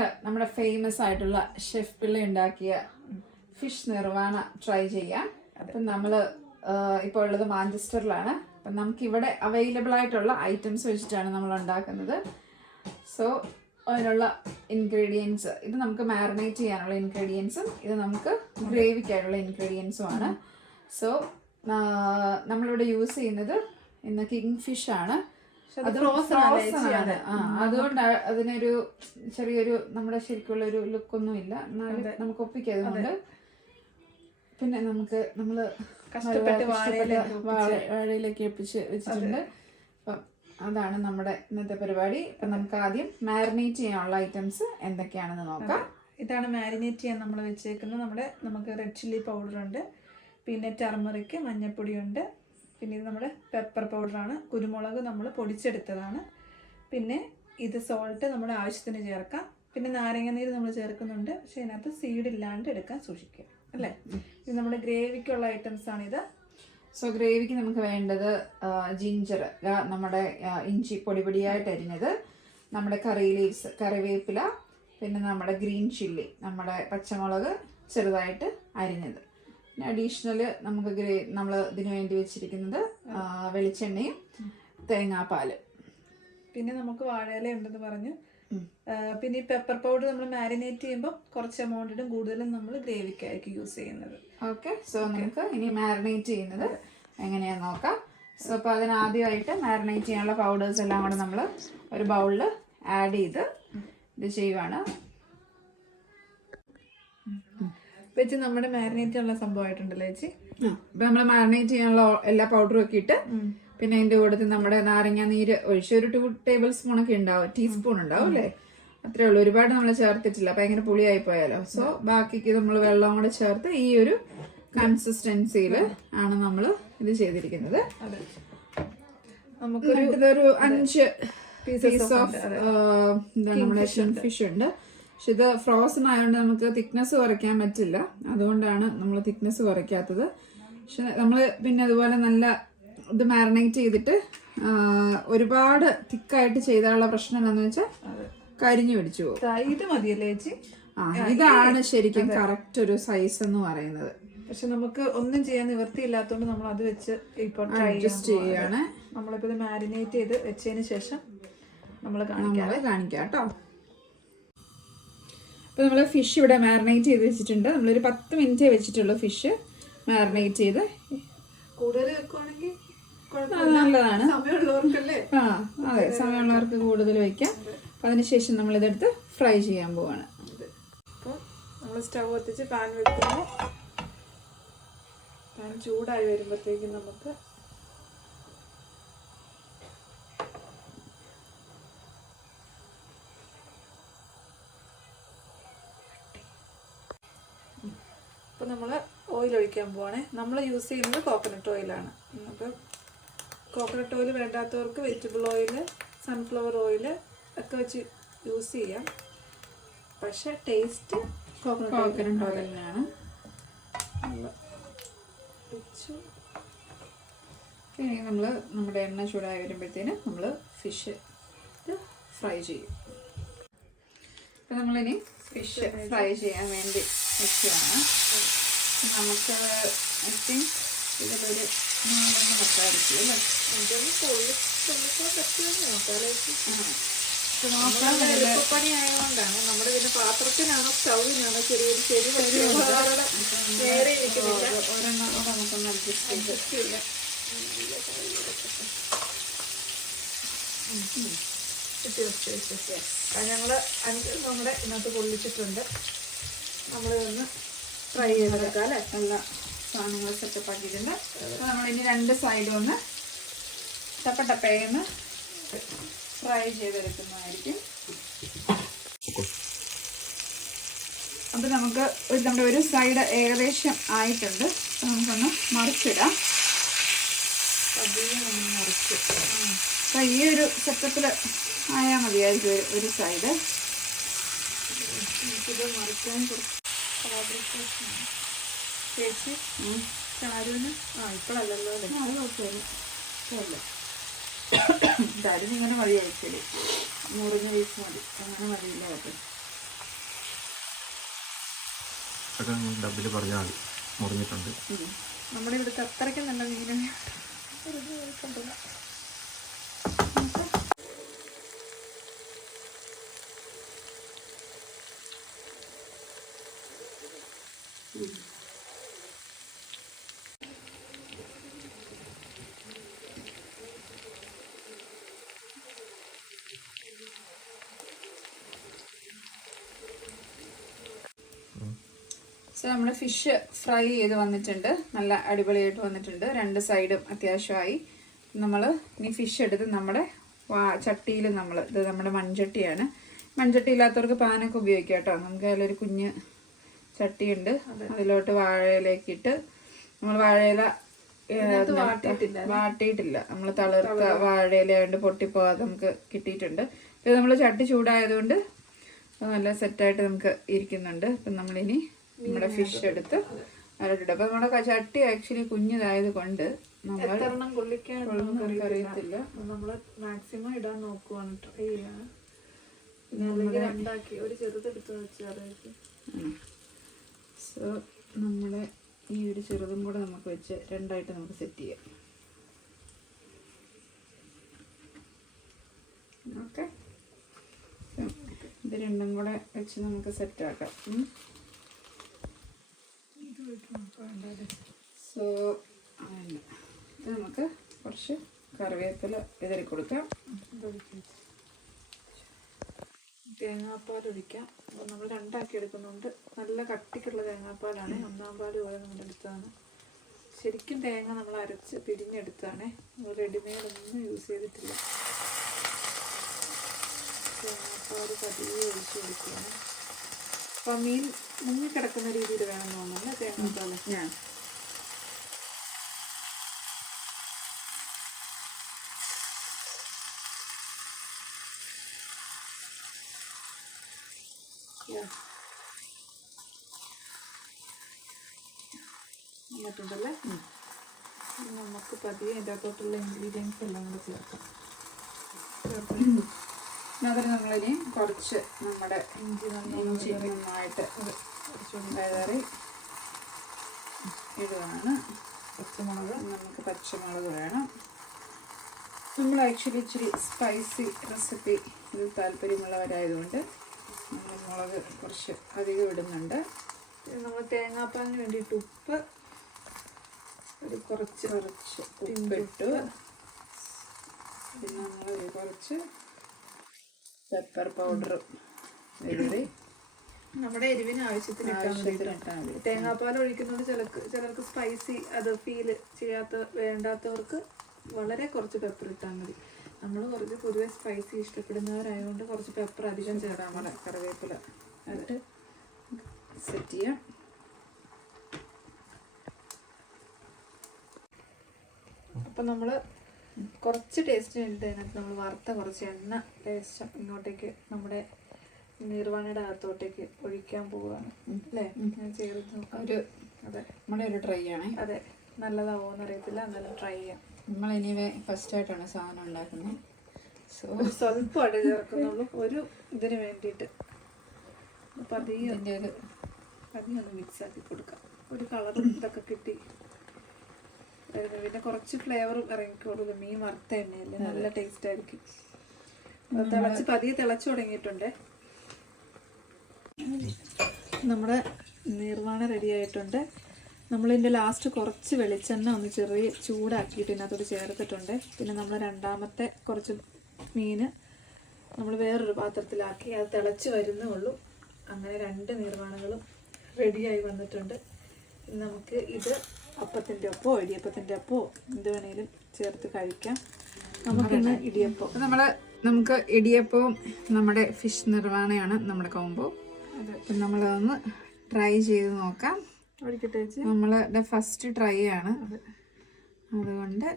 ഇന്ന് നമ്മുടെ ഫേമസ് ആയിട്ടുള്ള ഷെഫ് പിള്ള ഉണ്ടാക്കിയ ഫിഷ് നിർവാണ ട്രൈ ചെയ്യാം. അപ്പം നമ്മൾ ഇപ്പോൾ ഉള്ളത് മാഞ്ചസ്റ്ററിലാണ്. അപ്പം നമുക്കിവിടെ അവൈലബിൾ ആയിട്ടുള്ള ഐറ്റംസ് വെച്ചിട്ടാണ് നമ്മൾ ഉണ്ടാക്കുന്നത്. സോ അതിനുള്ള ഇൻഗ്രീഡിയൻസ്, ഇത് നമുക്ക് മാരിനേറ്റ് ചെയ്യാനുള്ള ഇൻഗ്രീഡിയൻസും ഇത് നമുക്ക് ഗ്രേവിക്കായിട്ടുള്ള ഇൻഗ്രീഡിയൻസുമാണ്. സോ നമ്മളിവിടെ യൂസ് ചെയ്യുന്നത് ഇന്ന് കിങ് ഫിഷ് ആണ്. അത് ഫ്രോസൺ ആണ്. അതുകൊണ്ട് അതിനൊരു ചെറിയൊരു നമ്മുടെ ശരിക്കുള്ള ഒരു ലുക്കൊന്നും ഇല്ല, എന്നാലും നമുക്ക് ഒപ്പിക്കാതുകൊണ്ട്. പിന്നെ നമ്മള് കഷ്ടപ്പെട്ട് വാഴയിലേക്ക് ഒപ്പിച്ച് വെച്ചിട്ടുണ്ട്. അപ്പം അതാണ് നമ്മുടെ ഇന്നത്തെ പരിപാടി. അപ്പം നമുക്ക് ആദ്യം മാരിനേറ്റ് ചെയ്യാനുള്ള ഐറ്റംസ് എന്തൊക്കെയാണെന്ന് നോക്കാം. ഇതാണ് മാരിനേറ്റ് ചെയ്യാൻ നമ്മൾ വെച്ചേക്കുന്നത്. നമുക്ക് റെഡ് ചില്ലി പൗഡർ ഉണ്ട്, പിന്നെ ടർമറിക്ക് മഞ്ഞൾപ്പൊടിയുണ്ട്, പിന്നെ ഇത് നമ്മുടെ പെപ്പർ പൗഡറാണ്, കുരുമുളക് നമ്മൾ പൊടിച്ചെടുത്തതാണ്, പിന്നെ ഇത് സോൾട്ട് നമ്മുടെ ആവശ്യത്തിന് ചേർക്കാം, പിന്നെ നാരങ്ങ നീര് നമ്മൾ ചേർക്കുന്നുണ്ട്. പക്ഷെ ഇതിനകത്ത് സീഡ് ഇല്ലാണ്ട് എടുക്കാൻ സൂക്ഷിക്കുക അല്ലേ. ഇത് നമ്മുടെ ഗ്രേവിക്കുള്ള ഐറ്റംസ് ആണിത്. സോ ഗ്രേവിക്ക് നമുക്ക് വേണ്ടത് ജിഞ്ചർ, നമ്മുടെ ഇഞ്ചി പൊടിയായിട്ട് അരിഞ്ഞത്, നമ്മുടെ കറി ലീവ്സ് കറിവേപ്പില, പിന്നെ നമ്മുടെ ഗ്രീൻ ചില്ലി, നമ്മുടെ പച്ചമുളക് ചെറുതായിട്ട് അരിഞ്ഞത്, പിന്നെ അഡീഷണൽ നമുക്ക് നമ്മൾ ഇതിനു വേണ്ടി വെച്ചിരിക്കുന്നത് വെളിച്ചെണ്ണയും തേങ്ങാപ്പാല്, പിന്നെ നമുക്ക് വാഴയില ഉണ്ടെന്ന് പറഞ്ഞു. പിന്നെ ഈ പെപ്പർ പൗഡർ നമ്മൾ മാരിനേറ്റ് ചെയ്യുമ്പോൾ കുറച്ച് എമൗണ്ട് ഇടും, കൂടുതലും നമ്മൾ ഗ്രേവിക്കായിരിക്കും യൂസ് ചെയ്യുന്നത്. ഓക്കെ, സോ നമുക്ക് ഇനി മാരിനേറ്റ് ചെയ്യുന്നത് എങ്ങനെയാന്ന് നോക്കാം. സോ അപ്പോൾ അതിനാദ്യമായിട്ട് മാരിനേറ്റ് ചെയ്യാനുള്ള പൗഡേഴ്സ് എല്ലാം കൂടെ നമ്മൾ ഒരു ബൗളിൽ ആഡ് ചെയ്ത് ഇത് ചെയ്യുവാണ്. വെച്ച് നമ്മുടെ മാരിനേറ്റ് ചെയ്യാനുള്ള സംഭവമായിട്ടുണ്ടല്ലോ ചേച്ചി. ഇപ്പം നമ്മൾ മാരിനേറ്റ് ചെയ്യാനുള്ള എല്ലാ പൗഡറും ഒക്കെ ഇട്ട്, പിന്നെ അതിൻ്റെ കൂട്ടത്തിൽ നമ്മുടെ നാരങ്ങ നീര് ഒഴിച്ച് ഒരു 2 ടേബിൾ സ്പൂൺ ഒക്കെ ഉണ്ടാവും, ടീസ്പൂൺ ഉണ്ടാവും അല്ലേ, അത്രേ ഉള്ളൂ. ഒരുപാട് നമ്മൾ ചേർത്തിട്ടില്ല, അപ്പം ഭയങ്കര പുളിയായി പോയാലോ. സോ ബാക്കിക്ക് നമ്മൾ വെള്ളം കൂടെ ചേർത്ത് ഈ ഒരു കൺസിസ്റ്റൻസിയിൽ ആണ് നമ്മൾ ഇത് ചെയ്തിരിക്കുന്നത്. നമുക്കൊരു 5 പീസസ് ഓഫ് നമ്മുടെ ഫിഷ് ഉണ്ട്. പക്ഷെ ഇത് ഫ്രോസൺ ആയതുകൊണ്ട് നമുക്ക് തിക്നെസ് കുറയ്ക്കാൻ പറ്റില്ല, അതുകൊണ്ടാണ് നമ്മൾ തിക്നെസ് കുറയ്ക്കാത്തത്. പക്ഷെ നമ്മൾ പിന്നെ അതുപോലെ നല്ല ഇത് മാരിനേറ്റ് ചെയ്തിട്ട് ഒരുപാട് തിക്കായിട്ട് ചെയ്താലുള്ള പ്രശ്നം എന്താണെന്ന് വെച്ചാൽ കരിഞ്ഞു പിടിച്ചു പോകും. ഇത് മതിയല്ലേ ചേച്ചി? ഇതാണ് ശരിക്കും കറക്റ്റ് ഒരു സൈസ് എന്ന് പറയുന്നത്. പക്ഷെ നമുക്ക് ഒന്നും ചെയ്യാൻ നിവൃത്തിയില്ലാത്തതുകൊണ്ട് നമ്മൾ അത് വെച്ച് ഇപ്പോൾ അഡ്ജസ്റ്റ് ചെയ്യാണ്. നമ്മളിപ്പോൾ ഇത് മാരിനേറ്റ് ചെയ്ത് വെച്ചതിന് ശേഷം നമ്മൾ കാണിക്കാം കേട്ടോ. അപ്പോൾ നമ്മൾ ഫിഷ് ഇവിടെ മാരിനേറ്റ് ചെയ്ത് വെച്ചിട്ടുണ്ട്. നമ്മളൊരു 10 മിനിറ്റേ വെച്ചിട്ടുള്ളൂ ഫിഷ് മാരിനേറ്റ് ചെയ്ത്. കൂടുതൽ വെക്കുവാണെങ്കിൽ നല്ലതാണ്, സമയമുള്ളവർക്കല്ലേ. അതെ, സമയമുള്ളവർക്ക് കൂടുതൽ വയ്ക്കാം. അപ്പം അതിനുശേഷം നമ്മളിതെടുത്ത് ഫ്രൈ ചെയ്യാൻ പോവാണ്. അപ്പോൾ നമ്മൾ സ്റ്റൗ കത്തിച്ച് പാൻ വെക്കുന്നു. പാൻ ചൂടായി വരുമ്പോഴത്തേക്കും നമുക്ക് ഇപ്പോൾ നമ്മൾ ഓയിൽ ഒഴിക്കാൻ പോവാണേ. നമ്മൾ യൂസ് ചെയ്യുന്നത് കോക്കനട്ട് ഓയിലാണ്. അപ്പോൾ കോക്കനട്ട് ഓയിൽ വേണ്ടാത്തവർക്ക് വെജിറ്റബിൾ ഓയിൽ, സൺഫ്ലവർ ഓയിൽ ഒക്കെ വെച്ച് യൂസ് ചെയ്യാം. പക്ഷെ ടേസ്റ്റ് കോക്കനട്ട് ഓയിലിനാണ്. പിന്നെ നമ്മൾ നമ്മുടെ എണ്ണ ചൂടായി വരുമ്പോഴത്തേന് നമ്മൾ ഫിഷ് ഫ്രൈ ചെയ്യും. അപ്പം നമ്മളിനി ഫിഷ് ഫ്രൈ ചെയ്യാൻ വേണ്ടി വെക്കുകയാണ്. നമുക്ക് ഐ തിങ്ക് ഇതിലൊരു 4 മൊത്തമായിരിക്കും അല്ലേ. എളുപ്പപ്പണി ആയതുകൊണ്ടാണ്. നമ്മുടെ പിന്നെ പാത്രത്തിനാണോ സ്റ്റൗവിനാണോ ചെറിയൊരു ഒരെണ്ണം നമുക്കൊന്ന് അഡ്ജസ്റ്റ് ചെയ്യില്ല. ഞങ്ങൾ 5 നമ്മുടെ ഇതിനകത്ത് പൊള്ളിച്ചിട്ടുണ്ട്. നമ്മളിതൊന്ന് ഫ്രൈ ചെയ്തെടുക്കാം അല്ലേ. നല്ല സാധനങ്ങൾ സെറ്റപ്പ് ആക്കിയിട്ടുണ്ട്. നമ്മളിനി 2 സൈഡും ഒന്ന് ടപ്പേന്ന് ഫ്രൈ ചെയ്തെടുക്കുന്നതായിരിക്കും. അപ്പം നമുക്ക് നമ്മുടെ ഒരു സൈഡ് ഏകദേശം ആയിട്ടുണ്ട്. നമുക്കൊന്ന് മറിച്ചിടാം. പതിയെ നമ്മൾ മറിച്ച് അപ്പം ഈ ഒരു സെറ്റപ്പിൽ ആയാൽ മതിയായിരിക്കും ഒരു സൈഡ്. നമുക്കിത് മറിക്കാൻ ചേച്ചി ചാരുവിന് ഇപ്പോഴല്ലല്ലോ അല്ലേ. അത് കുഴപ്പമില്ല. ഇതാരും ഇങ്ങനെ മതി ആയിരിക്കല്. മുറിഞ്ഞ പീസ് മതി, അങ്ങനെ മതിയില്ല കേട്ടോ. ഒക്കെ ഡബിൽ പറഞ്ഞാൽ മതി. മുറിഞ്ഞിട്ടുണ്ട്. നമ്മുടെ ഇവിടുത്തെ അത്രയ്ക്കും നല്ല മീൻ കൊണ്ടുവന്ന സോ നമ്മുടെ ഫിഷ് ഫ്രൈ ചെയ്ത് വന്നിട്ടുണ്ട്. നല്ല അടിപൊളിയായിട്ട് വന്നിട്ടുണ്ട്. രണ്ട് സൈഡും അത്യാവശ്യമായി. നമ്മൾ ഇനി ഫിഷ് എടുത്ത് നമ്മുടെ ചട്ടിയിൽ ഇത് നമ്മുടെ മൺചട്ടിയാണ്. മൺചട്ടി ഇല്ലാത്തവർക്ക് പാനൊക്കെ ഉപയോഗിക്കാം കേട്ടോ. നമുക്ക് അതിലൊരു കുഞ്ഞ് ചട്ടിയുണ്ട്. അതിലോട്ട് വാഴയിലേക്കിട്ട് നമ്മൾ വാഴയില വാട്ടിയിട്ടില്ല. നമ്മൾ തളിർത്ത വാഴയില കൊണ്ട് പൊട്ടിപ്പോകാതെ നമുക്ക് കിട്ടിയിട്ടുണ്ട്. ഇത് നമ്മൾ ചട്ടി ചൂടായതുകൊണ്ട് നല്ല സെറ്റായിട്ട് നമുക്ക് ഇരിക്കുന്നുണ്ട്. അപ്പം നമ്മളിനി നമ്മുടെ ഫിഷ് എടുത്ത് അതിലിട്ട്. അപ്പൊ നമ്മുടെ ചട്ടി ആക്ച്വലി കുഞ്ഞതായത് കൊണ്ട് അറിയത്തില്ല. നമ്മള് മാക്സിമം ഇടാൻ നോക്കുവാണ്, ട്രൈ ചെയ്യാണ്. രണ്ടാക്കി ഒരു ചെറുതെടുത്ത് വെച്ച് സോ നമ്മുടെ ഈ ഒരു ചെറുതും കൂടെ നമുക്ക് വെച്ച് രണ്ടായിട്ട് നമുക്ക് സെറ്റ് ചെയ്യാം. ഓക്കെ, ഇത് രണ്ടും കൂടെ വെച്ച് നമുക്ക് സെറ്റ് ആക്കാം. സോ ഇത് നമുക്ക് കുറച്ച് കറിവേപ്പില വിതറി കൊടുക്കാം. തേങ്ങാപ്പാൽ ഒഴിക്കാം. അപ്പോൾ നമ്മൾ രണ്ടാക്കി എടുക്കുന്നുണ്ട്. നല്ല കട്ടിക്കുള്ള തേങ്ങാപ്പാലാണ്. ഒന്നാം പാൽ പോലെ നമ്മൾ എടുത്തതാണ്. ശരിക്കും തേങ്ങ നമ്മൾ അരച്ച് പിരിഞ്ഞെടുത്താണ്. നമ്മൾ റെഡിമെയ്ഡ് ഒന്നും യൂസ് ചെയ്തിട്ടില്ല. തേങ്ങാപ്പാൽ പതിയെ ഒഴിച്ച് കൊടുക്കുകയാണ്. അപ്പം മീൻ മുങ്ങിക്കിടക്കുന്ന രീതിയിൽ വേണം തോന്നുന്നു തേങ്ങാപ്പാൽ. എന്നിട്ടുണ്ടല്ലേ, നമുക്ക് പതിയെ അതിൻ്റെ അകത്തോട്ടുള്ള ഇൻഗ്രീഡിയൻസ് എല്ലാം കൂടെ ചേർക്കാം. അതിന് നമ്മളിനി കുറച്ച് നമ്മുടെ ഇഞ്ചി നന്നായിട്ട് വിതറി ഇടുകയാണ്. പച്ചമുളക്, നമുക്ക് പച്ചമുളക് വേണം. നമ്മൾ ആക്ച്വലി ഇച്ചിരി സ്പൈസി റെസിപ്പി ഇതിൽ താല്പര്യമുള്ളവരായതുകൊണ്ട് നമ്മൾ മുളക് കുറച്ച് അധികം ഇടുന്നുണ്ട്. നമ്മൾ തേങ്ങാപ്പാലിന് വേണ്ടിയിട്ട് ഉപ്പ് ഒരു കുറച്ച് ഉപ്പിട്ടു. പിന്നെ നമ്മൾ കുറച്ച് പെപ്പർ പൗഡർ എഴുതി നമ്മുടെ എരിവിന് ആവശ്യത്തിന് ഇട്ടാൽ മതി. തേങ്ങാപ്പാൽ ഒഴിക്കുന്നത് ചിലർക്ക് സ്പൈസി അത് ഫീൽ വേണ്ടാത്തവർക്ക് വളരെ കുറച്ച് പെപ്പർ ഇട്ടാൽ മതി. നമ്മൾ കുറച്ച് പൊതുവെ സ്പൈസി ഇഷ്ടപ്പെടുന്നവരായതുകൊണ്ട് കുറച്ച് പെപ്പർ അധികം ചേർക്കാം. നമ്മുടെ കറിവേപ്പില എന്നിട്ട് സെറ്റ് ചെയ്യാം. അപ്പം നമ്മൾ കുറച്ച് ടേസ്റ്റ് വേണ്ടിയിട്ട് അതിനകത്ത് നമ്മൾ വറുത്ത കുറച്ച് എണ്ണ ടേസ്റ്റ് ഇങ്ങോട്ടേക്ക് നമ്മുടെ നിർവാണയുടെ അകത്തോട്ടേക്ക് ഒഴിക്കാൻ പോവുകയാണ് അല്ലേ? ഞാൻ ചേർത്ത് നോക്കാം. അതെ, നമ്മുടെ ഒരു ട്രൈ ആണ്. അതെ, നല്ലതാവോന്ന് അറിയത്തില്ല, എന്നാലും ട്രൈ ചെയ്യാം. നമ്മൾ എനിവേ ഫസ്റ്റ് ആയിട്ടാണ് സാധനം ഉണ്ടാക്കുന്നത്. സോ സ്വല്പമായിട്ട് ചേർക്കുന്നുള്ളൂ ഒരു ഇതിന് വേണ്ടിയിട്ട്. പതിയെ ഒന്ന് മിക്സ് ആക്കി കൊടുക്കാം. ഒരു കളറും ഇതൊക്കെ കിട്ടി. പിന്നെ കുറച്ച് ഫ്ലേവറും ഇറങ്ങിക്കോളൂ. മീൻ വറുത്ത എണ്ണയല്ലേ, നല്ല ടേസ്റ്റ് ആയിരിക്കും. പതിയെ തിളച്ചു തുടങ്ങിയിട്ടുണ്ട്. നമ്മുടെ നിർവാണ റെഡി ആയിട്ടുണ്ട്. നമ്മളിതിൻ്റെ ലാസ്റ്റ് കുറച്ച് വെളിച്ചെണ്ണ ഒന്ന് ചെറിയ ചൂടാക്കിയിട്ട് ഇതിനകത്തോട് ചേർത്തിട്ടുണ്ട്. പിന്നെ നമ്മൾ രണ്ടാമത്തെ കുറച്ച് മീൻ നമ്മൾ വേറൊരു പാത്രത്തിലാക്കി അത് തിളച്ച് വരുന്നേ ഉള്ളൂ. അങ്ങനെ രണ്ട് നിർവാണങ്ങളും റെഡിയായി വന്നിട്ടുണ്ട്. നമുക്ക് ഇത് അപ്പത്തിൻ്റെ ഒപ്പോ ഇടിയപ്പത്തിൻ്റെ ഒപ്പോ എന്ത് വേണേലും ചേർത്ത് കഴിക്കാം. നമുക്കിന്ന് ഇടിയപ്പം നമുക്ക് ഇടിയപ്പവും നമ്മുടെ ഫിഷ് നിർവാണയാണ് നമ്മുടെ കോംബോ. അപ്പം നമ്മളതൊന്ന് ട്രൈ ചെയ്ത് നോക്കാം. നമ്മളുടെ ഫസ്റ്റ് ട്രൈ ആണ്, അതുകൊണ്ട്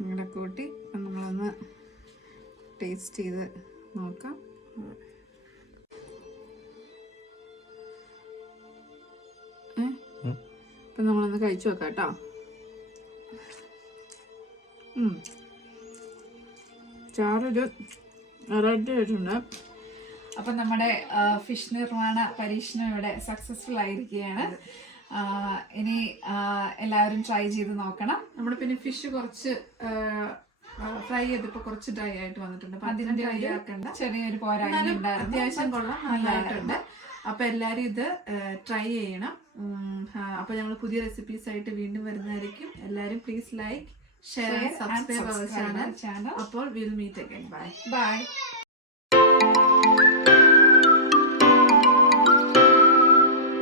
നിങ്ങളെ കൂട്ടി നമ്മളൊന്ന് ടേസ്റ്റ് ചെയ്ത് നോക്കാം. അപ്പം നമ്മളൊന്ന് കഴിച്ചു നോക്കാം കേട്ടോ. ചാറൊരു വെറൈറ്റി ആയിട്ടുണ്ട്. അപ്പം നമ്മുടെ ഫിഷ് നിർമ്മാണ പരീക്ഷണം ഇവിടെ സക്സസ്ഫുൾ ആയിരിക്കുകയാണ്. ഇനി എല്ലാവരും ട്രൈ ചെയ്ത് നോക്കണം. നമ്മൾ പിന്നെ ഫിഷ് കുറച്ച് ഫ്രൈ ചെയ്തപ്പോൾ കുറച്ച് ഡ്രൈ ആയിട്ട് വന്നിട്ടുണ്ട്. അപ്പൊ അതിന് ഡ്രൈ ആക്കണ്ട, ചെറിയൊരു പോരായ്മ ഉണ്ടായിരുന്നു. അത്യാവശ്യം കൊള്ളാം, നല്ലതായിട്ടുണ്ട്. അപ്പൊ എല്ലാരും ഇത് ട്രൈ ചെയ്യണം. അപ്പൊ ഞങ്ങൾ പുതിയ റെസിപ്പീസ് ആയിട്ട് വീണ്ടും വരുന്നതായിരിക്കും. എല്ലാരും please like, share, subscribe our channel. അപ്പോൾ വിൽ മീറ്റ് അഗൈൻ. ബൈ.